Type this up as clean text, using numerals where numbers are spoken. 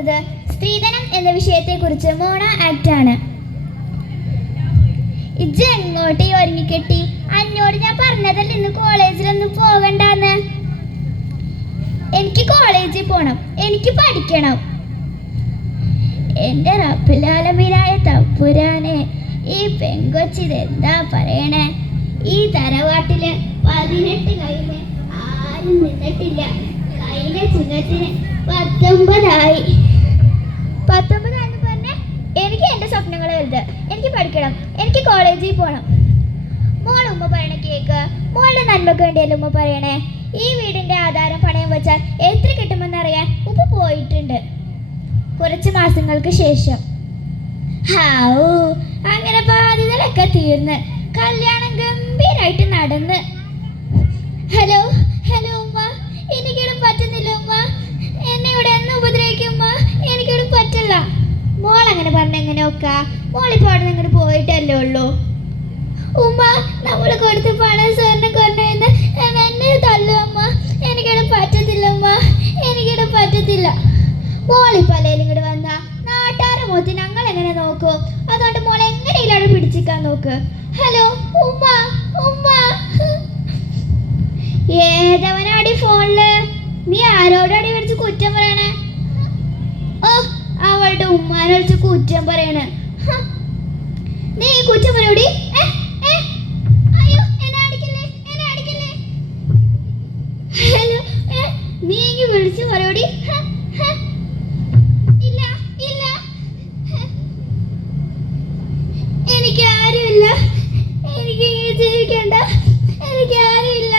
പോകുന്നത് സ്ത്രീധനം എന്ന വിഷയത്തെക്കുറിച്ച് മോണ ആക്ട് ആണ്. ഇജ്ജ് എങ്ങോട്ട് ഒരുങ്ങിക്കെട്ടി? അന്നോട് ഞാൻ പറഞ്ഞതല്ല ഇന്ന് കോളേജിലൊന്നും പോകണ്ടെന്ന്. എനിക്ക് കോളേജിൽ പോണം, എനിക്ക് പഠിക്കണം. എൻ്റെ റബ്ബുലാലമീനായ തമ്പുരാനെ, ഈ പെങ്കൊച്ചിതെന്താ പറയണേ? ഈ തറവാട്ടില് 18 കഴിഞ്ഞ് ആരും നിന്നിട്ടില്ല. കഴിഞ്ഞ ചിങ്ങത്തിന് 19 എന്ന് പറഞ്ഞ എനിക്ക് എൻ്റെ സ്വപ്നങ്ങൾ വലുത്. എനിക്ക് പഠിക്കണം, എനിക്ക് കോളേജിൽ പോകണം. മോൾ ഉമ്മ പറയണ കേക്ക്. മോളുടെ നന്മക്ക് വേണ്ടിയല്ലേ ഉമ്മ പറയണേ? ഈ വീടിൻ്റെ ആധാരം പണയം വെച്ചാൽ എത്ര കിട്ടുമെന്നറിയാൻ ഉപ്പ പോയിട്ടുണ്ട് കുറച്ച് മാസങ്ങൾക്ക് ശേഷം. ഹാവൂ, അങ്ങനെ ബാധ്യതകളൊക്കെ തീർന്ന് കല്യാണം ഗംഭീരായിട്ട് നടന്ന്. ഹലോ ഹലോ ഉമ്മ, എനിക്കിവിടെ പറ്റുന്നില്ല ഉമ്മ. എന്നെ ഇവിടെ എന്ന് ഉപദ്രവിക്കും ഉമ്മ, എനിക്കിവിടെ പറ്റില്ല. മോൾ അങ്ങനെ പറഞ്ഞെങ്ങനെയൊക്കെ? മോളിപ്പോൾ അവിടെ നിന്ന് പോയിട്ടല്ലേ ഉള്ളൂ. ഉമ്മ, നമ്മൾ കൊടുത്ത് പണം സാറിനെ കൊണ്ടുവന്ന് എന്നെ തല്ലു അമ്മ. എനിക്കിവിടെ പറ്റത്തില്ല ഉമ്മ, എനിക്കിവിടെ പറ്റത്തില്ല. മോളിപ്പോൾ അല്ലെങ്കിലും ഇങ്ങോട്ട് വന്നാ നാട്ടാരെ മോത്തി ഞങ്ങൾ എങ്ങനെ നോക്കൂ? അതുകൊണ്ട് മോൾ എങ്ങനെയില്ല അവിടെ പിടിച്ചിക്കാൻ നോക്ക്. ഹലോ ഉമ്മ, ഉമ്മ. ഏതവനാടി ഫോണില്? നീ ആരോടാടി വിളിച്ച് കുറ്റം പറയണേ? ഓ, അവളുടെ ഉമ്മാനെ വിളിച്ച് കുറ്റം പറയണേ. നീ കുറ്റം പറയൂടി. അയ്യോ, എന്നെ അടിക്കല്ലേ, എന്നെ അടിക്കല്ലേ. ഹലോ, നീ വിളിച്ച് പറയൂടി. ഇല്ല ഇല്ല, എനിക്ക് ആരുമില്ല, എനിക്ക് ജീവിക്കണ്ട, എനിക്ക് ആരുമില്ല.